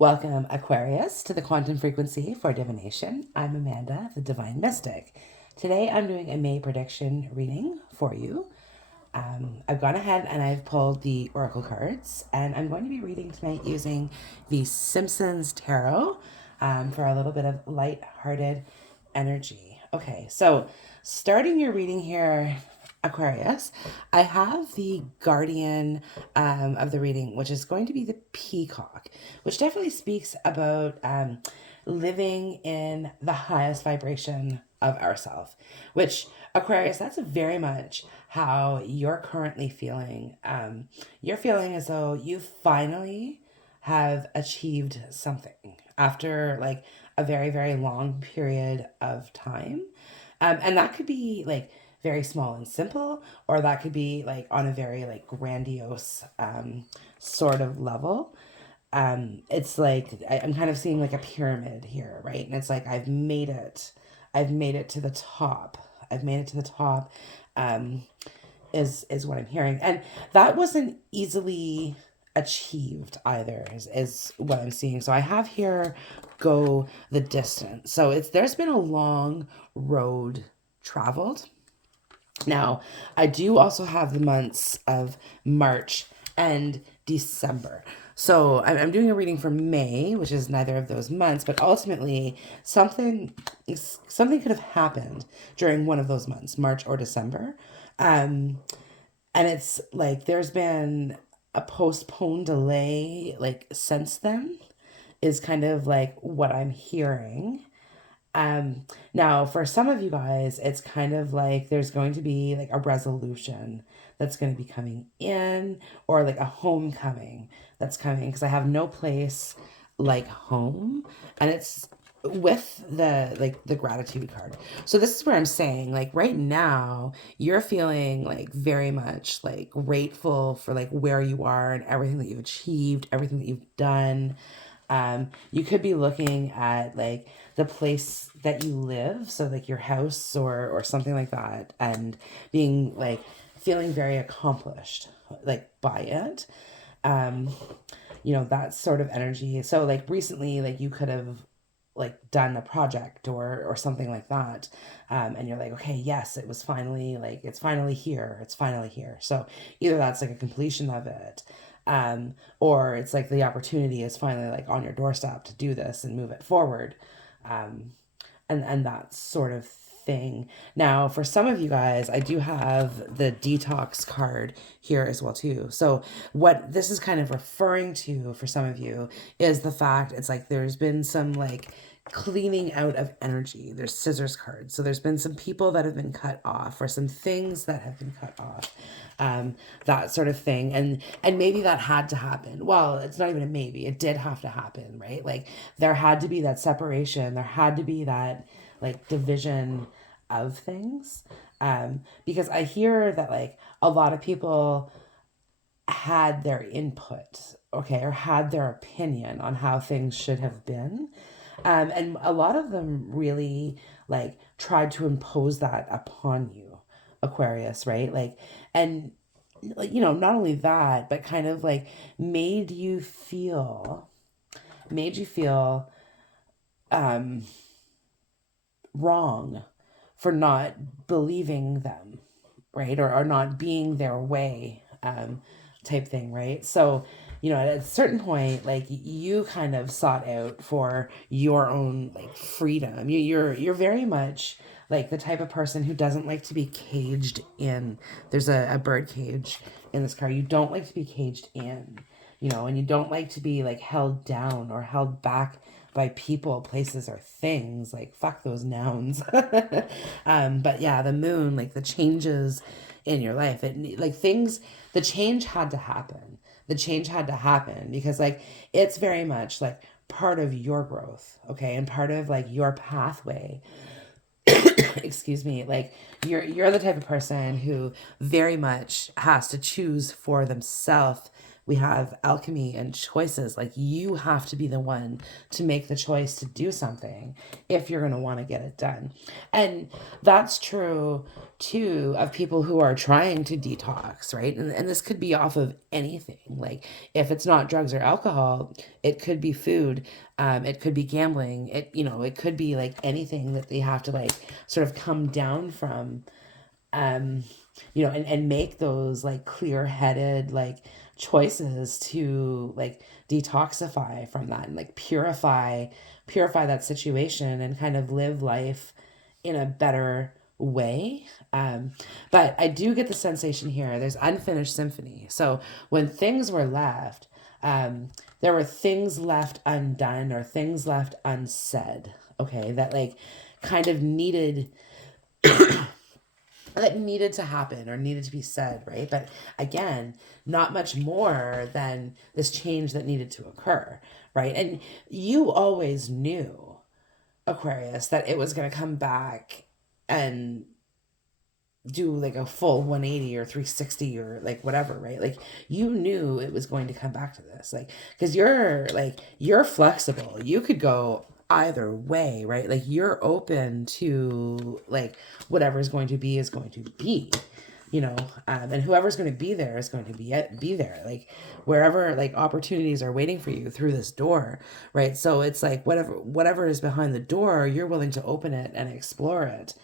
Welcome, Aquarius, to the Quantum Frequency for Divination. I'm Amanda, the Divine Mystic. Today I'm doing a May prediction reading for you. I've gone ahead and I've pulled the Oracle cards, and I'm going to be reading tonight using the Simpsons Tarot for a little bit of light-hearted energy. Okay, so starting your reading here, Aquarius, I have the guardian of the reading, which is going to be the peacock, which definitely speaks about living in the highest vibration of ourself, which Aquarius, that's very much how you're currently feeling. You're feeling as though you finally have achieved something after like a very, very long period of time. And that could be like very small and simple, or that could be like on a very like grandiose sort of level. It's like I'm kind of seeing like a pyramid here, right? And it's like I've made it to the top. I've made it to the top. Um, is what I'm hearing, and that wasn't easily achieved either. Is what I'm seeing. So I have here go the distance. So there's been a long road traveled. Now, I do also have the months of March and December. So I'm doing a reading for May, which is neither of those months, but ultimately something could have happened during one of those months, March or December. And it's like there's been a postponed delay like since then is kind of like what I'm hearing. Now for some of you guys, it's kind of like there's going to be like a resolution that's going to be coming in, or like a homecoming that's coming, because I have no place like home, and it's with the gratitude card. So this is where I'm saying like right now you're feeling like very much like grateful for like where you are and everything that you've achieved, everything that you've done. You could be looking at like the place that you live, so like your house or something like that, and being like feeling very accomplished like by it. Um, that sort of energy. So like recently, like you could have like done a project or something like that, and you're like, okay, yes, it was finally like it's finally here. So either that's like a completion of it, or it's like the opportunity is finally like on your doorstep to do this and move it forward, um, and that sort of thing. Now, for some of you guys, I do have the detox card here as well too. So what this is kind of referring to for some of you is the fact it's like there's been some like cleaning out of energy. There's scissors cards. So there's been some people that have been cut off, or some things that have been cut off. That sort of thing. And maybe that had to happen. Well, it's not even a maybe. It did have to happen, right? Like there had to be that separation. There had to be that like division of things. Because I hear that like a lot of people had their input, okay, or had their opinion on how things should have been. And a lot of them really like tried to impose that upon you, Aquarius, right? Like, and like, not only that, but kind of like made you feel um wrong for not believing them, right? Or not being their way, type thing, right? So, at a certain point, like you kind of sought out for your own like freedom. You're very much like the type of person who doesn't like to be caged in. There's a bird cage in this car. You don't like to be caged in, and you don't like to be like held down or held back by people, places, or things. Like fuck those nouns. But yeah, the moon, like the changes in your life, it like things, the change had to happen. The change had to happen because like it's very much like part of your growth, okay, and part of like your pathway. Excuse me. Like you're the type of person who very much has to choose for themselves we have alchemy and choices. Like, you have to be the one to make the choice to do something if you're going to want to get it done. And that's true too of people who are trying to detox, right? And this could be off of anything. Like, if it's not drugs or alcohol, it could be food, it could be gambling, it could be like anything that they have to like sort of come down from, um and make those like clear-headed like choices to like detoxify from that and like purify that situation and kind of live life in a better way. But I do get the sensation here there's unfinished symphony. So when things were left, there were things left undone or things left unsaid, okay, that like kind of needed to happen or needed to be said, right? But again, not much more than this change that needed to occur, right? And you always knew, Aquarius, that it was going to come back and do like a full 180 or 360 or like whatever, right? Like, you knew it was going to come back to this, like, because you're flexible, you could go either way, right? Like, you're open to like whatever is going to be, and whoever's going to be there is going to be there, like wherever like opportunities are waiting for you through this door, right? So it's like whatever is behind the door, you're willing to open it and explore it,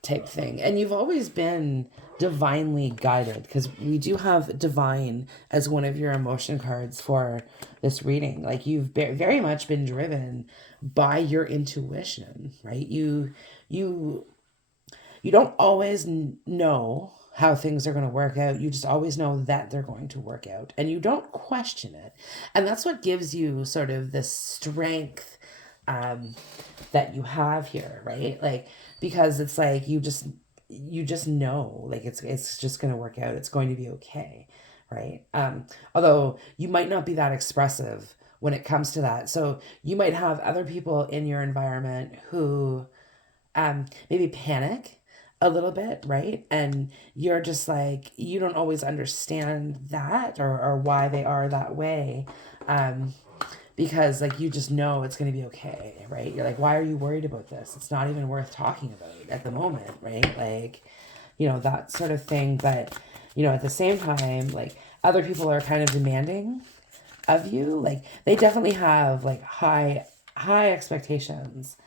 type thing. And you've always been divinely guided, because we do have divine as one of your emotion cards for this reading. Like, you've very much been driven by your intuition, right? You don't always know how things are going to work out. You just always know that they're going to work out, and you don't question it. And that's what gives you sort of this strength, that you have here, right? Like, because it's like you just know, like, it's just going to work out. It's going to be okay, right? Although you might not be that expressive when it comes to that. So you might have other people in your environment who, maybe panic a little bit, right? And you're just like, you don't always understand that, or why they are that way. Because like, you just know it's going to be okay, right? You're like, why are you worried about this? It's not even worth talking about at the moment, right? Like, that sort of thing. But at the same time, like, other people are kind of demanding of you. Like, they definitely have like high expectations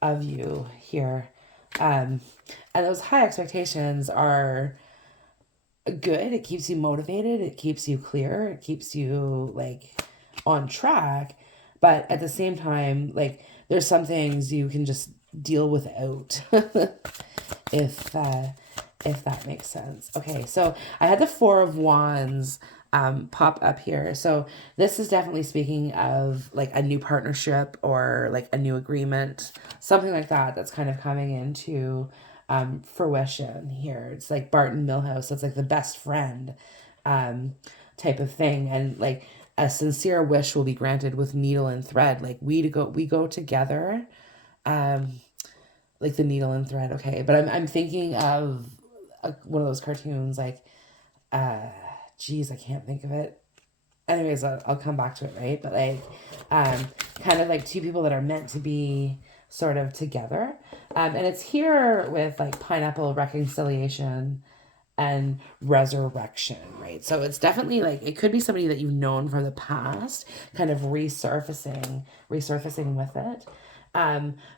of you here. And those high expectations are good. It keeps you motivated, it keeps you clear, it keeps you like on track. But at the same time, like, there's some things you can just deal without, if that makes sense. Okay, so I had the Four of Wands pop up here. So this is definitely speaking of like a new partnership or like a new agreement, something like that, that's kind of coming into fruition here. It's like Barton Millhouse. So it's like the best friend, type of thing. And like, a sincere wish will be granted with needle and thread. Like, we go together, like the needle and thread. Okay, but I'm thinking of one of those cartoons, like, geez, I can't think of it. Anyways, I'll come back to it, right? But like, kind of like two people that are meant to be sort of together. And it's here with like pineapple reconciliation and resurrection, right? So it's definitely like, it could be somebody that you've known from the past, kind of resurfacing with it.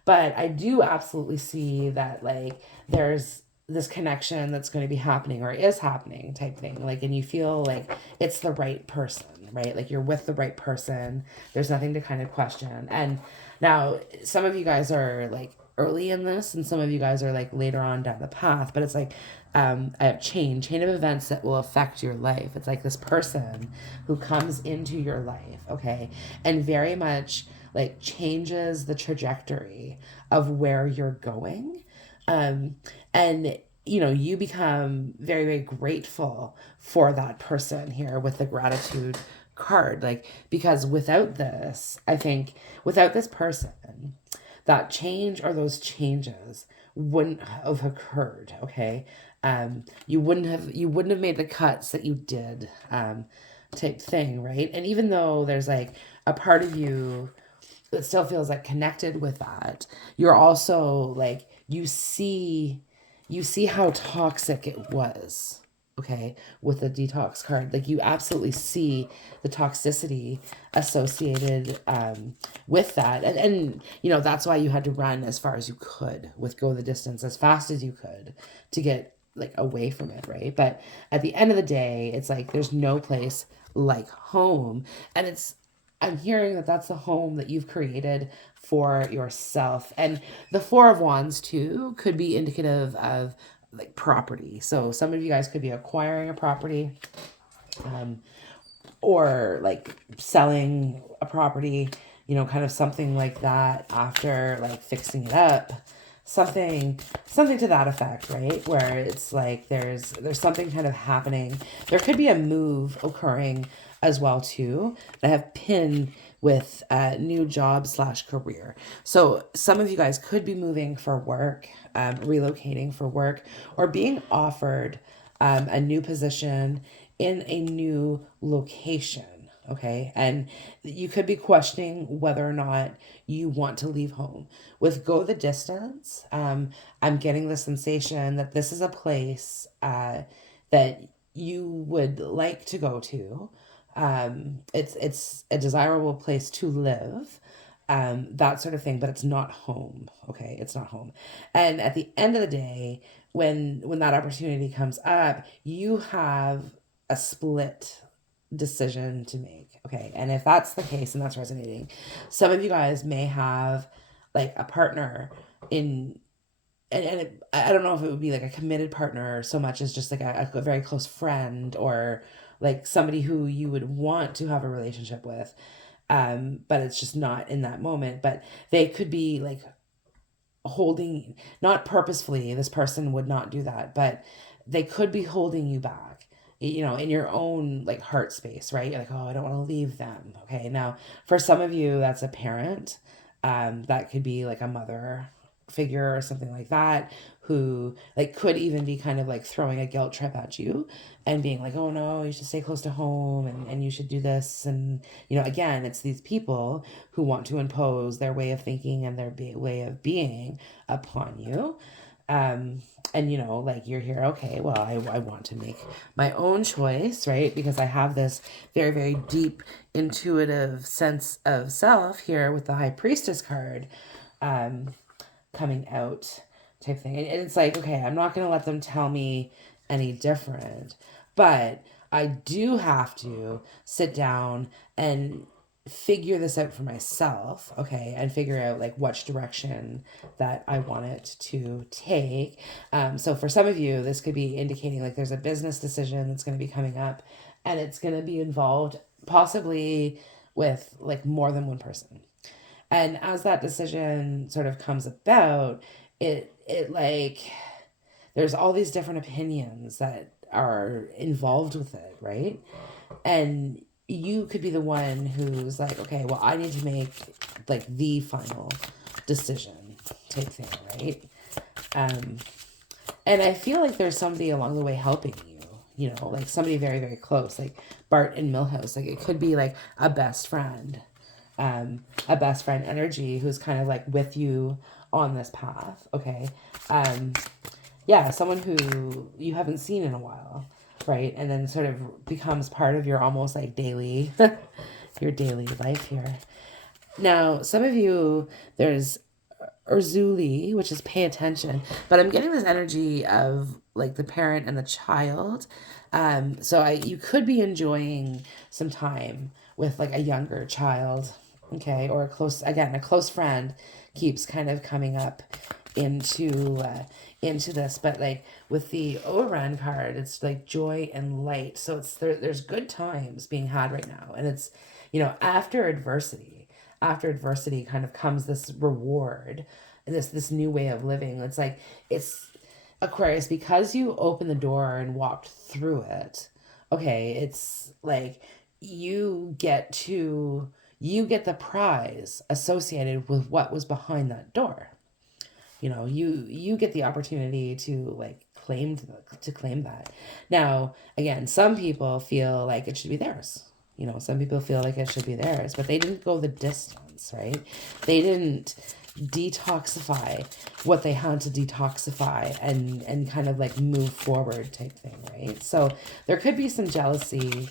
But I do absolutely see that like, there's this connection that's going to be happening or is happening type thing. Like, and you feel like it's the right person, right? Like, you're with the right person. There's nothing to kind of question. And now some of you guys are like early in this, and some of you guys are like later on down the path, but it's like, a chain of events that will affect your life. It's like this person who comes into your life, okay, and very much like changes the trajectory of where you're going. And you become very, very grateful for that person here with the gratitude card. Like, because without this, I think without this person, that change or those changes wouldn't have occurred, okay? You wouldn't have made the cuts that you did, type thing, right? And even though there's like a part of you that still feels like connected with that, you're also like you see how toxic it was, okay, with the detox card. Like you absolutely see the toxicity associated, with that, and that's why you had to run as far as you could with go the distance as fast as you could to get like away from it, right? But at the end of the day, it's like there's no place like home, and I'm hearing that that's the home that you've created for yourself. And the Four of Wands, too, could be indicative of like property. So some of you guys could be acquiring a property, um, or like selling a property, kind of something like that after like fixing it up. Something to that effect, right? Where it's like there's something kind of happening. There could be a move occurring as well too. I have pinned with new job slash career. So some of you guys could be moving for work, relocating for work, or being offered a new position in a new location. Okay. And you could be questioning whether or not you want to leave home. With Go the Distance, I'm getting the sensation that this is a place that you would like to go to. It's a desirable place to live, that sort of thing, but it's not home. Okay, it's not home. And at the end of the day, when that opportunity comes up, you have a split decision to make. Okay, and if that's the case and that's resonating, some of you guys may have like a partner in I don't know if it would be like a committed partner so much as just like a very close friend, or like somebody who you would want to have a relationship with, but it's just not in that moment. But they could be like holding, not purposefully, this person would not do that, but they could be holding you back, in your own like heart space, right? You're like, oh, I don't want to leave them. Okay, now for some of you that's a parent, that could be like a mother figure or something like that, who like could even be kind of like throwing a guilt trip at you and being like, oh no, you should stay close to home, and you should do this. And again, it's these people who want to impose their way of thinking and their way of being upon you. And like you're here, okay, well, I want to make my own choice, right? Because I have this very, very deep intuitive sense of self here with the High Priestess card, um, coming out, type thing. And it's like, okay, I'm not going to let them tell me any different, but I do have to sit down and figure this out for myself, okay, and figure out like which direction that I want it to take. So for some of you, this could be indicating like there's a business decision that's going to be coming up, and it's going to be involved possibly with like more than one person. And as that decision sort of comes about, it like there's all these different opinions that are involved with it, right? And you could be the one who's like, okay, well, I need to make like the final decision type thing, right? Um, and I feel like there's somebody along the way helping you, like somebody very, very close, like Bart and Milhouse. Like it could be like a best friend energy who's kind of like with you on this path. Okay. Yeah, someone who you haven't seen in a while, right? And then sort of becomes part of your almost like daily, your daily life here. Now, some of you, there's Urzuli, which is pay attention, but I'm getting this energy of like the parent and the child. So you could be enjoying some time with like a younger child, okay, or a close friend keeps kind of coming up into this. But like with the Oran card, it's like joy and light, so there's good times being had right now, and it's after adversity kind of comes this reward, and this new way of living. It's like it's Aquarius, because you opened the door and walked through it. Okay, it's like you get the prize associated with what was behind that door. You get the opportunity to like to claim that. Now, again, some people feel like it should be theirs. You know, some people feel like it should be theirs, but they didn't go the distance, right? They didn't detoxify what they had to detoxify and kind of like move forward type thing, right? So there could be some jealousy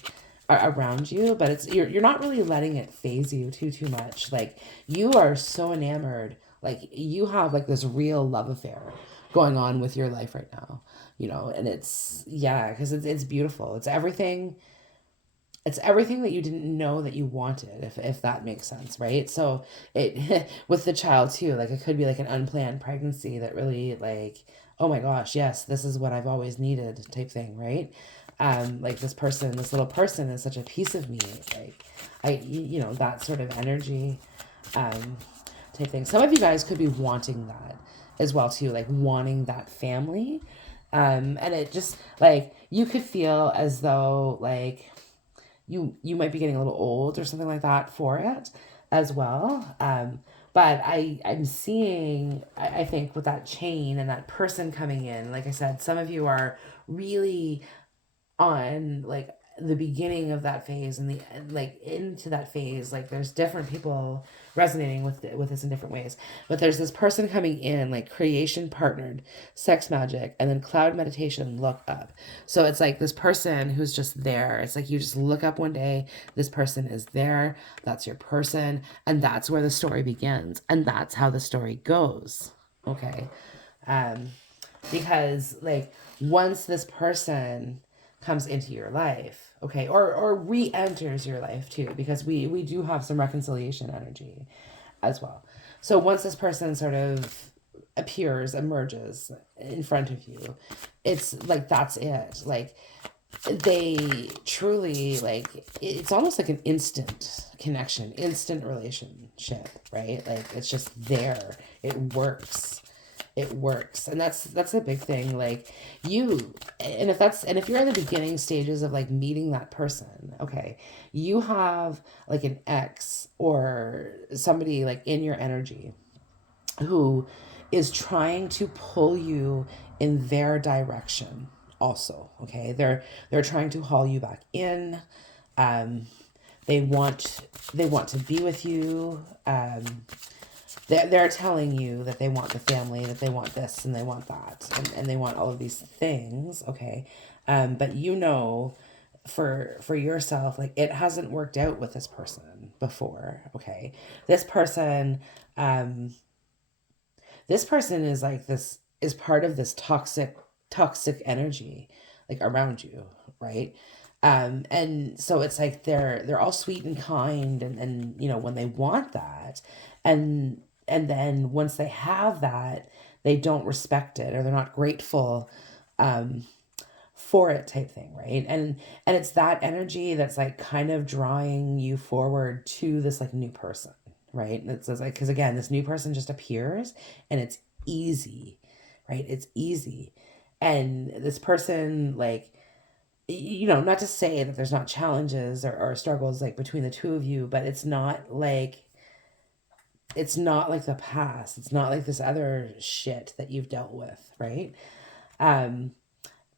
around you, but it's you're not really letting it phase you too much. Like you are so enamored, like you have like this real love affair going on with your life right now, you know, and it's yeah, because it's beautiful. It's everything that you didn't know that you wanted, if that makes sense, right? So it with the child too, like it could be like an unplanned pregnancy that really like, oh my gosh, yes, this is what I've always needed type thing, right? Like this little person is such a piece of me, like you know, that sort of energy, type thing. Some of you guys could be wanting that as well too, like wanting that family, and it just like you could feel as though like you might be getting a little old or something like that for it as well. But I'm seeing, I think with that chain and that person coming in, like I said, some of you are really on like the beginning of that phase and the like into that phase. Like there's different people resonating with this in different ways, but there's this person coming in like creation partnered, sex magic, and then cloud meditation, look up. So it's like this person who's just there. It's like you just look up one day, this person is there, that's your person, and that's where the story begins, and that's how the story goes. Okay. um because like once this person comes into your life, okay, or re-enters your life too, because we do have some reconciliation energy as well. So once this person sort of emerges in front of you, it's like that's it. Like they truly like it's almost like an instant connection, instant relationship, right? Like it's just there. It works, and that's a big thing. Like you, and if you're in the beginning stages of like meeting that person, okay, you have like an ex or somebody like in your energy who is trying to pull you in their direction also, okay, they're trying to haul you back in. um they want to be with you. They're telling you that they want the family, that they want this and they want that, and they want all of these things, okay. But you know, for yourself, like it hasn't worked out with this person before, okay. This person, um this person is like this is part of this toxic energy like around you, right? And so it's like they're all sweet and kind, and you know when they want that, and and then once they have that, they don't respect it, or they're not grateful um for it type thing, right? And it's that energy that's like kind of drawing you forward to this like new person, right? And it's like because again this new person just appears and it's easy, right? It's easy. And this person like you know, not to say that there's not challenges or struggles like between the two of you, but it's not like the past. It's not like this other shit that you've dealt with, right? Um,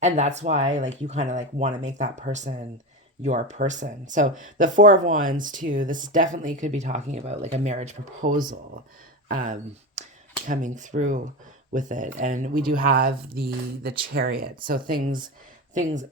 and that's why like you kind of like want to make that person your person. So the Four of Wands too, this definitely could be talking about like a marriage proposal um coming through with it. And we do have the Chariot, so things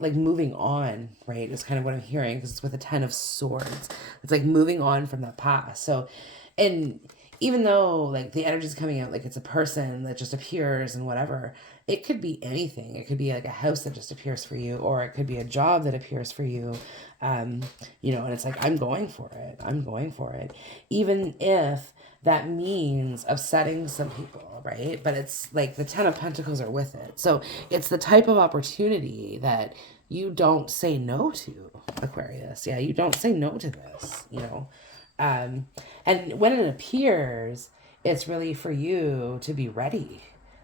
like moving on, right, is kind of what I'm hearing, because it's with a 10 of Swords. It's like moving on from the past. So and even though like the energy is coming out like it's a person that just appears and whatever, it could be anything. It could be like a house that just appears for you, or it could be a job that appears for you. um you know, and it's like I'm going for it even if that means upsetting some people, right? But it's like the 10 of Pentacles are with it, so it's the type of opportunity that you don't say no to, Aquarius. Yeah, you don't say no to this, you know. um and when it appears, it's really for you to be ready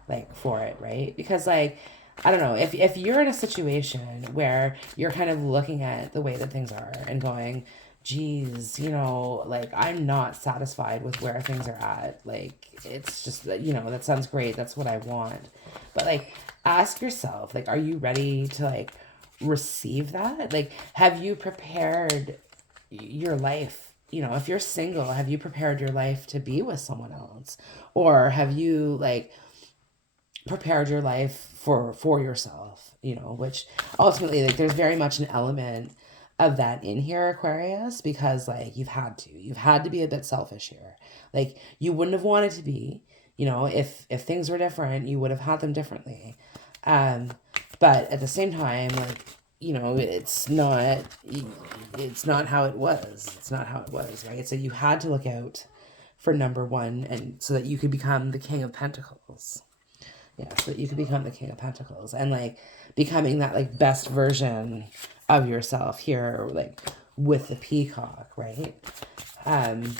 like for it, right? Because like I don't know, if you're in a situation where you're kind of looking at the way that things are and going, geez, you know, like I'm not satisfied with where things are at. Like it's just that, you know, that sounds great. That's what I want. But like ask yourself, like, are you ready to like receive that? Like, have you prepared your life? You know, if you're single, have you prepared your life to be with someone else? Or have you like prepared your life for yourself, you know, which ultimately like there's very much an element of that in here, Aquarius, because like you've had to be a bit selfish here. Like you wouldn't have wanted to be, you know, if things were different, you would have had them differently. um but at the same time, like, you know, it's not how it was. It's not how it was, right? So you had to look out for number one, and so that you could become the King of Pentacles. Yeah, so that you could become the King of Pentacles, and like becoming that like best version of yourself here, like with the peacock, right? Um,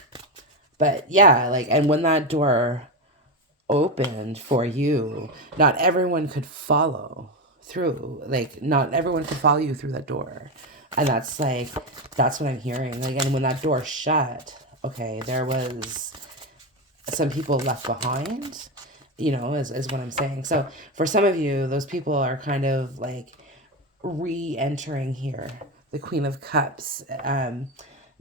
but yeah, like, and when that door opened for you, not everyone could follow through. Like, not everyone could follow you through that door. And that's what I'm hearing. Like, and when that door shut, okay, there was some people left behind, you know, is what I'm saying. So for some of you, those people are kind of like re-entering here, the Queen of Cups.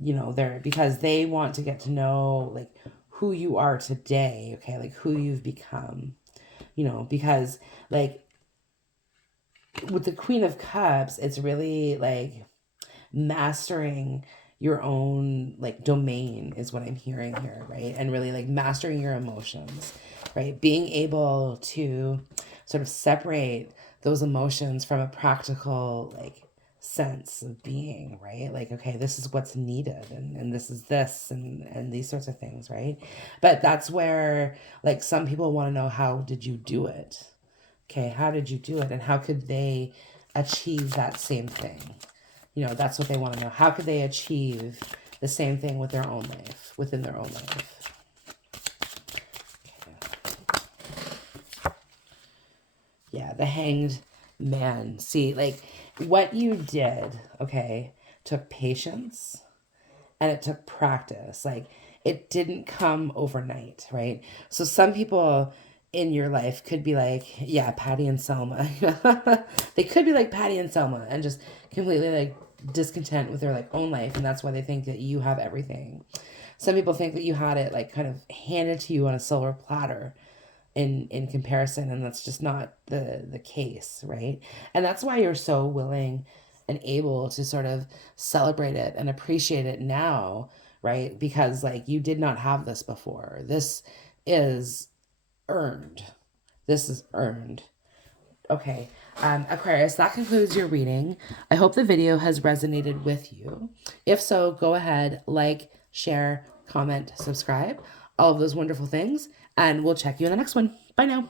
You know, they're because they want to get to know like who you are today, okay, like who you've become, you know, because like with the Queen of Cups, it's really like mastering your own like domain is what I'm hearing here, right? And really like mastering your emotions, right? Being able to sort of separate those emotions from a practical like sense of being, right? Like, okay, this is what's needed, and this is this, and these sorts of things, right? But that's where like some people want to know, how did you do it? Okay, how did you do it, and how could they achieve that same thing? You know, that's what they want to know. How could they achieve the same thing with their own life, within their own life? Yeah, the Hanged Man. See, like what you did, okay, took patience and it took practice. Like it didn't come overnight, right? So some people in your life could be like, yeah, Patty and Selma. They could be like Patty and Selma and just completely like discontent with their like own life, and that's why they think that you have everything. Some people think that you had it like kind of handed to you on a silver platter in comparison, and that's just not the case, right? And that's why you're so willing and able to sort of celebrate it and appreciate it now, right? Because like you did not have this before. This is earned. This is earned. Okay, Aquarius, that concludes your reading. I hope the video has resonated with you. If so, go ahead, like, share, comment, subscribe, all of those wonderful things, and we'll check you in the next one. Bye now.